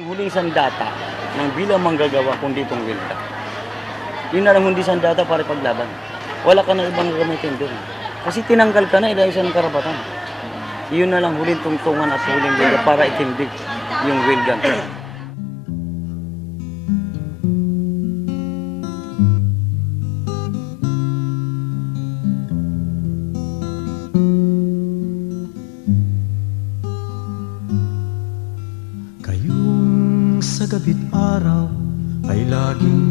Ang huling sandata ng bilang manggagawa kundi itong wilda. Yun na lang huling sandata para paglaban. Wala ka na ibang gamitin doon. Kasi tinanggal ka na dahil sa ng karapatan. Yun na lang huling tungtungan at huling wilda para itindig yung wilda. Sa gabi't araw ay laging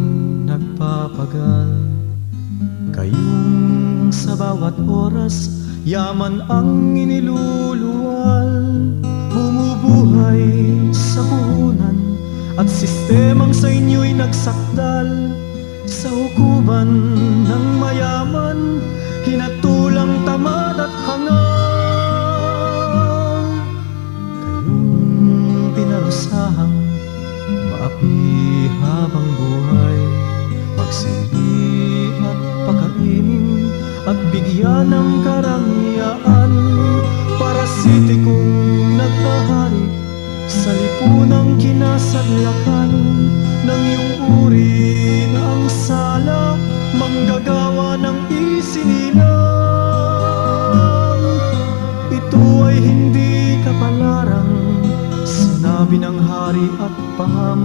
nagpapagal. Kayong sa bawat oras yaman ang iniluluwal. Bumubuhay sa puhunan at sistemang sa inyo'y nagsakdal. Sa hukuman ng mayaman at bigyan ng karangyaan Parasitikong nagpahari sa lipunang kinasadlakan Ng iyong uri na ang sala manggagawa ng isinilang. Ito ay hindi kapalaran Sinabi ng hari at paham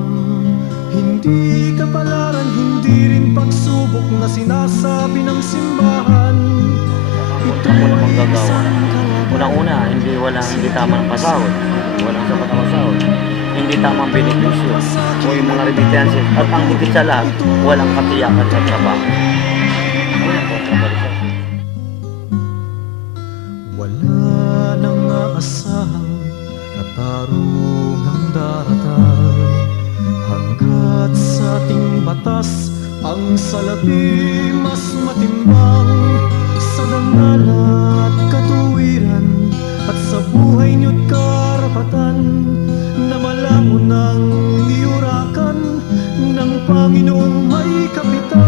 Unang-una, hindi walang hindi tamang pasahod. Walang sapat na pasahod. Hindi tamang benepisyo. O yung mga remittances. At ang higit sa lahat, walang katiyakan sa trabaho. Wala nang aasahang katarungang daratan Hanggat sa ating batas ang salapi mas matimbang Sa dangal at katuwiran at sa buhay niyo't karapatan Na malango ng iurakan ng Panginoong may kapitan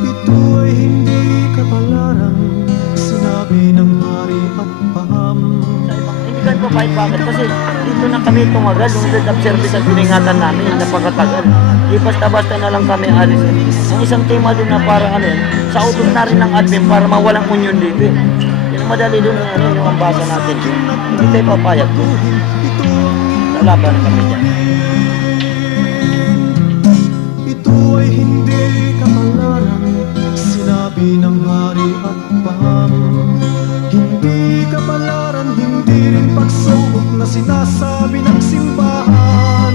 ito ay hindi kapalaran Sinabi ng hari at paham Sa ibang, hindi ka papayag bakit? Kasi dito na kami tumagal. Yung third of service at piningatan namin, napakatagal. Di basta-basta na lang kami alis. Ang isang tema doon na para ano sa utos na rin ng admin para mawalang union dito. eh. Yung madali doon yung, ano, yung ambasa natin. Hindi tayo papayag doon. Ang Lalaban kami dyan. Ito ay hindi kapalaran Sinabi ng hari at paham Hindi kapalaran, hindi rin pagsubok Na sinasabi ng simbahan